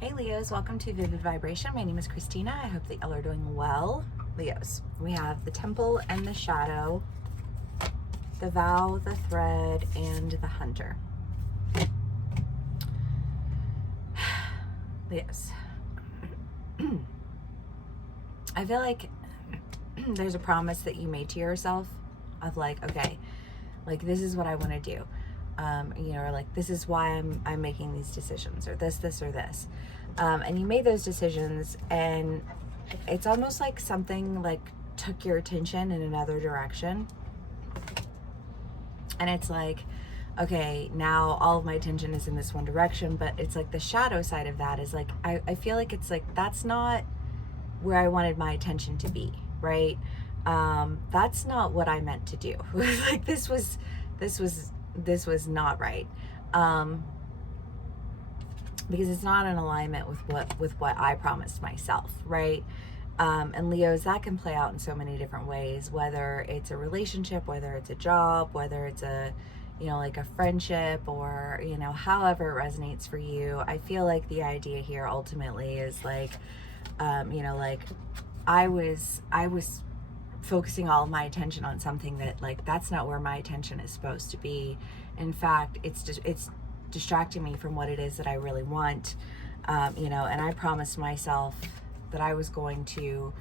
Hey Leos, welcome to Vivid Vibration. My name is Christina. I hope that y'all are doing well. Leos, we have the Temple and the Shadow, the Vow, the Thread, and the Hunter. Leos, I feel like there's a promise that you made to yourself of like, okay, like this is what I want to do. Or like this is why I'm making these decisions, or this, or this. And you made those decisions, and it's almost like something like took your attention in another direction. And it's like, okay, now all of my attention is in this one direction, but it's like the shadow side of that is like, I feel like it's like, that's not where I wanted my attention to be, right? That's not what I meant to do. Like this was not right. Because it's not in alignment with what I promised myself, right? And Leos, that can play out in so many different ways, whether it's a relationship, whether it's a job, whether it's a, like a friendship, or, however it resonates for you. I feel like the idea here ultimately is like, like I was focusing all of my attention on something that like, that's not where my attention is supposed to be. In fact, it's distracting me from what it is that I really want, and I promised myself that I was going to,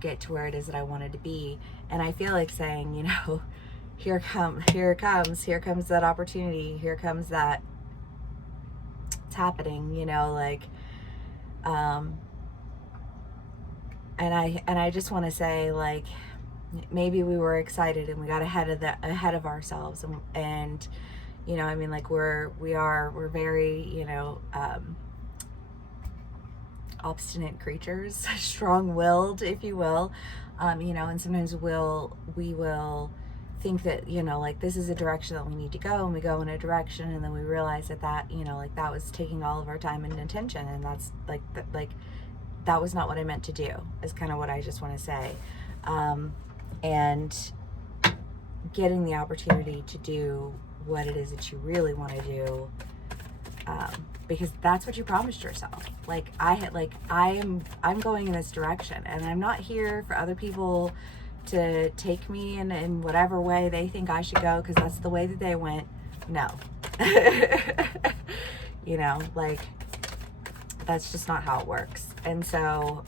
get to where it is that I wanted to be. And I feel like saying, here comes that opportunity. Here comes that it's happening, and I just want to say, like, maybe we were excited and we got ahead of ourselves, and like we're very, obstinate creatures, strong-willed, if you will, and sometimes we will think that, like this is a direction that we need to go, and we go in a direction, and then we realize that like that was taking all of our time and attention, and that's like that was not what I meant to do, is kind of what I just want to say. And getting the opportunity to do what it is that you really want to do, because that's what you promised yourself. Like I'm going in this direction, and I'm not here for other people to take me in whatever way they think I should go, because that's the way that they went. No. Like that's just not how it works. And so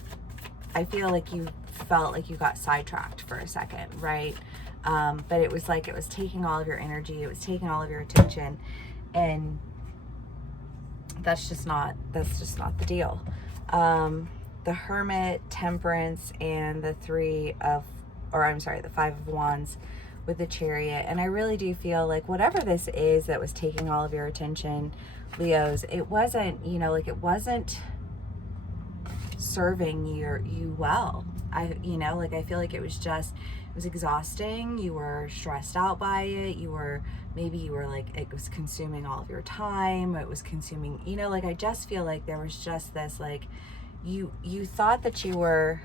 I feel like you felt like you got sidetracked for a second, right? But it was like it was taking all of your energy, it was taking all of your attention, and that's just not the deal. The Hermit, Temperance, and the the Five of Wands with the Chariot. And I really do feel like whatever this is that was taking all of your attention, Leos, it wasn't, it wasn't serving you well. I feel like it was exhausting. You were stressed out by it. Maybe you were like, it was consuming all of your time. It was consuming, I just feel like there was just this, like, you thought that you were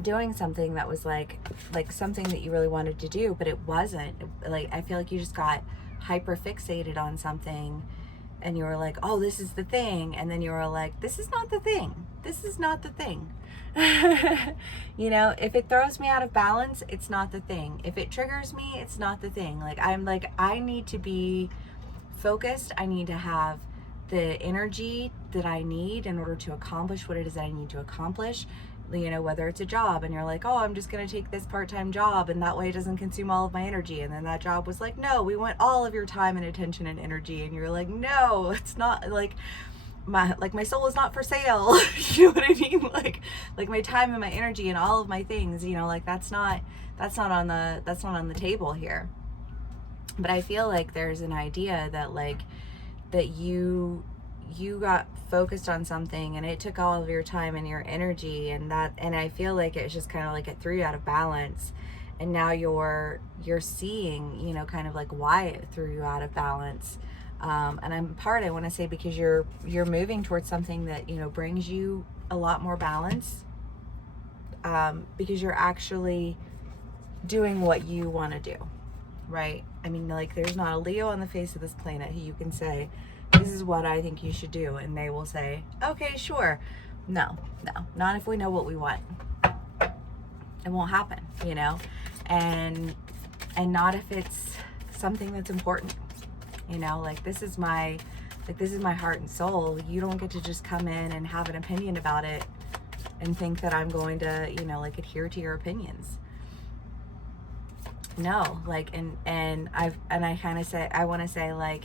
doing something that was like something that you really wanted to do, but it wasn't. Like, I feel like you just got hyper fixated on something, and you were like, oh, this is the thing. And then you were like, this is not the thing. This is not the thing. If it throws me out of balance, it's not the thing. If it triggers me, it's not the thing. I need to be focused. I need to have the energy that I need in order to accomplish what it is that I need to accomplish. Whether it's a job and you're like, oh, I'm just going to take this part-time job, and that way it doesn't consume all of my energy. And then that job was like, no, we want all of your time and attention and energy. And you're like, no, it's not, like my soul is not for sale. You know what I mean? Like my time and my energy and all of my things, that's not on the table here. But I feel like there's an idea that that you got focused on something, and it took all of your time and your energy, and I feel like it's just kind of like it threw you out of balance. And now you're seeing, kind of like why it threw you out of balance. And I want to say, because you're moving towards something that, brings you a lot more balance, because you're actually doing what you want to do, right? I mean, like, there's not a Leo on the face of this planet who you can say, this is what I think you should do, and they will say, okay, sure. No, not if we know what we want. It won't happen, you know, and not if it's something that's important, you know, like this is my heart and soul. You don't get to just come in and have an opinion about it and think that I'm going to, you know, like adhere to your opinions. No, like, and I kind of say, I want to say, like,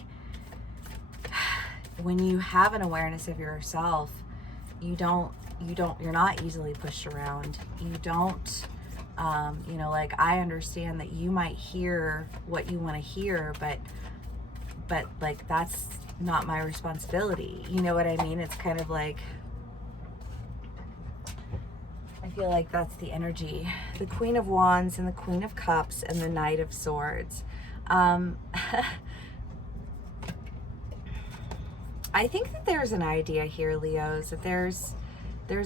when you have an awareness of yourself, you're not easily pushed around. You don't, you know, like, I understand that you might hear what you want to hear, but like, that's not my responsibility. You know what I mean? It's kind of like, I feel like that's the energy. The Queen of Wands and the Queen of Cups and the Knight of Swords. I think that there's an idea here, Leos, that there's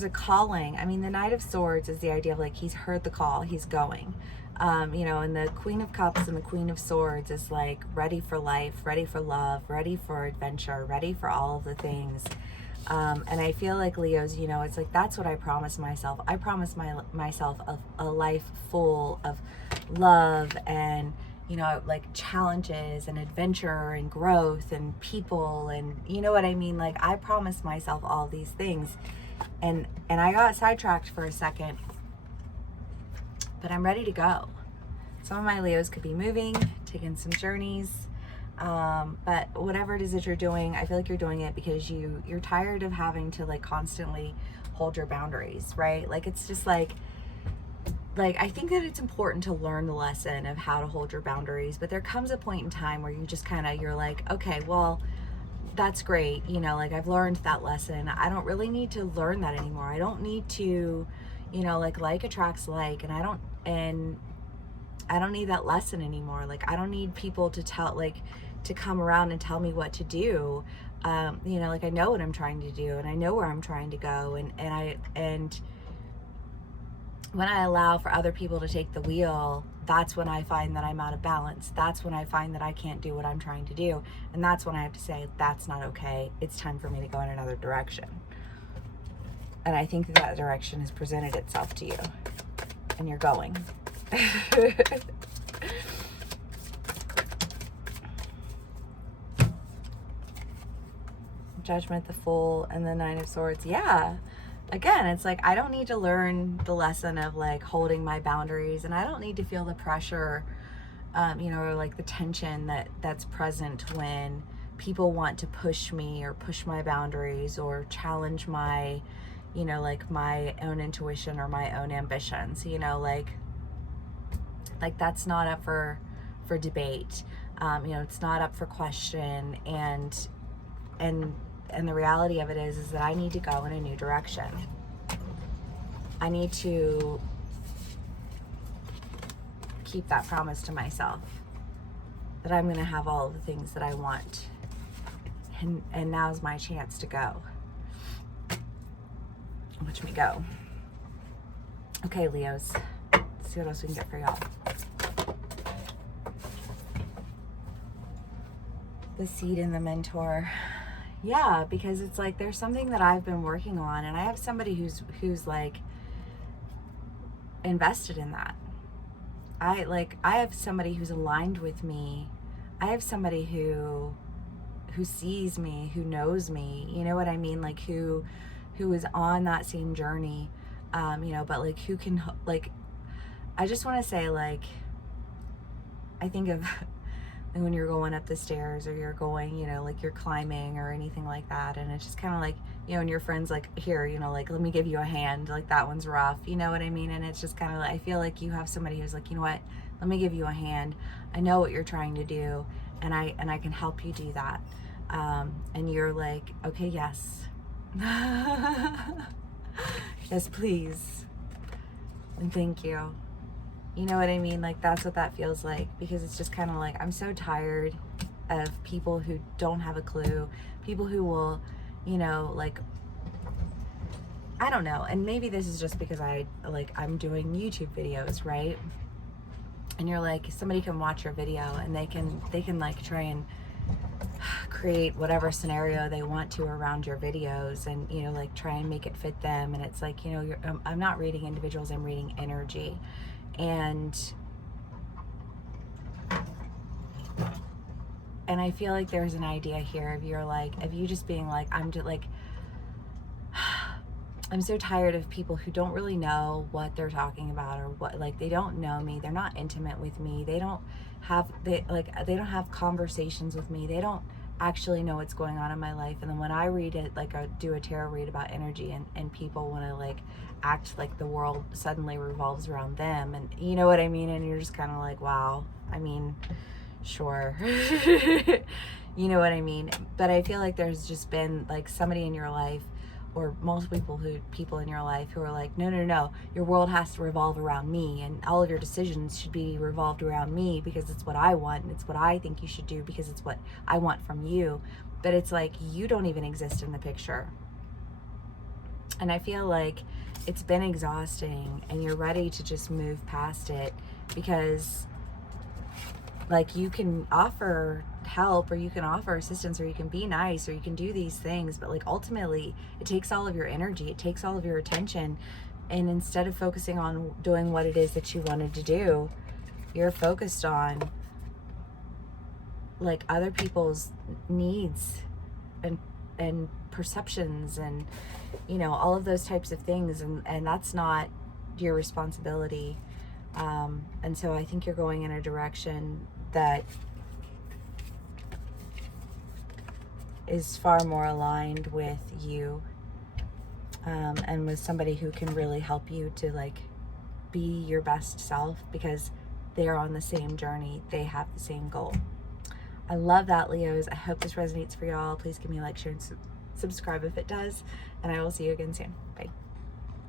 a calling. I mean, the Knight of Swords is the idea of like, he's heard the call, he's going. You know, and the Queen of Cups and the Queen of Swords is like ready for life, ready for love, ready for adventure, ready for all of the things. And I feel like, Leos, you know, it's like, that's what I promised myself. I promised myself a life full of love and, you know, like challenges and adventure and growth and people, and you know what I mean? Like, I promised myself all these things, and I got sidetracked for a second, but I'm ready to go. Some of my Leos could be moving, taking some journeys, but whatever it is that you're doing, I feel like you're doing it because you're tired of having to like constantly hold your boundaries, right? Like, it's just like I think that it's important to learn the lesson of how to hold your boundaries, but there comes a point in time where you just you're like, okay, well, that's great, you know, like, I've learned that lesson. I don't really need to learn that anymore. I don't need to, you know, like attracts like, and I don't need that lesson anymore. Like, I don't need people to come around and tell me what to do. You know, like, I know what I'm trying to do, and I know where I'm trying to go, and when I allow for other people to take the wheel, that's when I find that I'm out of balance. That's when I find that I can't do what I'm trying to do. And that's when I have to say, that's not okay. It's time for me to go in another direction. And I think that direction has presented itself to you, and you're going. Judgment, the Fool, and the Nine of Swords. Yeah. Again, it's like, I don't need to learn the lesson of like holding my boundaries, and I don't need to feel the pressure, you know, or like the tension that's present when people want to push me or push my boundaries or challenge my, you know, like my own intuition or my own ambitions, you know, like that's not up for debate. You know, it's not up for question, and the reality of it is that I need to go in a new direction. I need to keep that promise to myself that I'm going to have all of the things that I want. And now's my chance to go. Watch me go. Okay, Leos. Let's see what else we can get for y'all. The Seed and the Mentor. Yeah, because it's like, there's something that I've been working on, and I have somebody who's like invested in that. I have somebody who's aligned with me. I have somebody who sees me, who knows me, you know what I mean? Like, who is on that same journey, you know, but like, who can, like, I just want to say, like, I think of when you're going up the stairs, or you're going, you know, like you're climbing or anything like that, and it's just kind of like, you know, and your friend's like, here, you know, like, let me give you a hand, like, that one's rough, you know what I mean? And it's just kind of like, I feel like you have somebody who's like, you know what, let me give you a hand. I know what you're trying to do, and I can help you do that. And you're like, okay, yes. Yes, please. And thank you. You know what I mean? Like, that's what that feels like, because it's just kind of like, I'm so tired of people who don't have a clue, people who will, you know, like, I don't know. And maybe this is just because I'm doing YouTube videos, right? and you're like, somebody can watch your video and they can like try and create whatever scenario they want to around your videos, and you know, like try and make it fit them. And it's like, you know, I'm not reading individuals, I'm reading energy. And I feel like there's an idea here of you just being like, I'm so tired of people who don't really know what they're talking about, or what, like, they don't know me, they're not intimate with me, they don't have conversations with me, they don't actually know what's going on in my life. And then when I read it, like I do a tarot read about energy, and people want to like act like the world suddenly revolves around them, and you know what I mean, and you're just kind of like, wow, I mean, sure. You know what I mean? But I feel like there's just been like somebody in your life, or multiple people in your life who are like, no, your world has to revolve around me, and all of your decisions should be revolved around me, because it's what I want, and it's what I think you should do, because it's what I want from you. But it's like, you don't even exist in the picture. And I feel like it's been exhausting, and you're ready to just move past it, because like, you can offer help, or you can offer assistance, or you can be nice, or you can do these things, but like ultimately it takes all of your energy, it takes all of your attention. And instead of focusing on doing what it is that you wanted to do, you're focused on like other people's needs and perceptions, and you know, all of those types of things, and that's not your responsibility. And so I think you're going in a direction that is far more aligned with you, and with somebody who can really help you to like be your best self, because they're on the same journey, they have the same goal. I love that, Leos. I hope this resonates for y'all. Please give me a like, share, and subscribe if it does, and I will see you again soon. Bye.